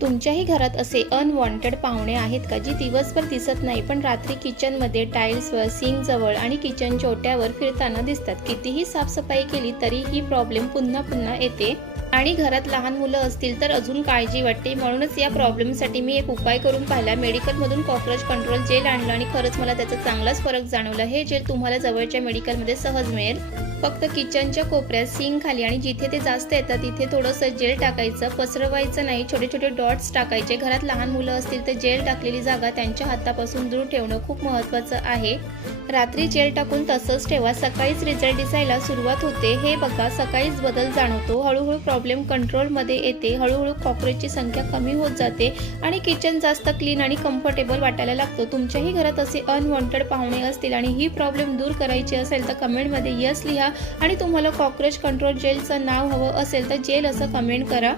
तुमच्याही घरात असे अनवॉन्टेड पाहुणे आहेत का, जी दिवसभर दिसत नाही पण रात्री किचनमध्ये टाईल्सवर, सिंकजवळ आणि किचनच्या ओट्यावर फिरताना दिसतात? कितीही साफसफाई केली तरी ही प्रॉब्लेम पुन्हा पुन्हा येते आणि घरात लहान मुलं असतील तर अजून काळजी वाटते. म्हणूनच या प्रॉब्लेमसाठी मी एक उपाय करून पाहिला. मेडिकलमधून कॉकरोच कंट्रोल जेल आणलं आणि खरंच मला त्याचा चांगलाच फरक जाणवला. हे जेल तुम्हाला जवळच्या मेडिकलमध्ये सहज मिळेल. फक्त किचनच्या कोपऱ्यात, सिंक खाली आणि जिथे ते जास्त येतात तिथे थोडंसं जेल टाकायचं. पसरवायचं नाही, छोटे छोटे डॉट्स टाकायचे. घरात लहान मुलं असतील तर जेल टाकलेली जागा त्यांच्या हातापासून दूर ठेवणं खूप महत्त्वाचं आहे. रात्री जेल टाकून तसंच ठेवा, सकाळीच रिझल्ट दिसायला सुरुवात होते. हे बघा, सकाळीच बदल जाणवतो. हळूहळू प्रॉब्लेम कंट्रोलमध्ये येते. हळूहळू कॉकरोचची संख्या कमी होत जाते आणि किचन जास्त क्लीन आणि कम्फर्टेबल वाटायला लागतो. तुमच्याही घरात असे अनवॉन्टेड पाहुणे असतील आणि ही प्रॉब्लेम दूर करायची असेल तर कमेंटमध्ये यस लिहा आणि तुम्हाला कॉकरोच कंट्रोल जेलचं नाव हवं असेल तर जेल असं कमेंट करा.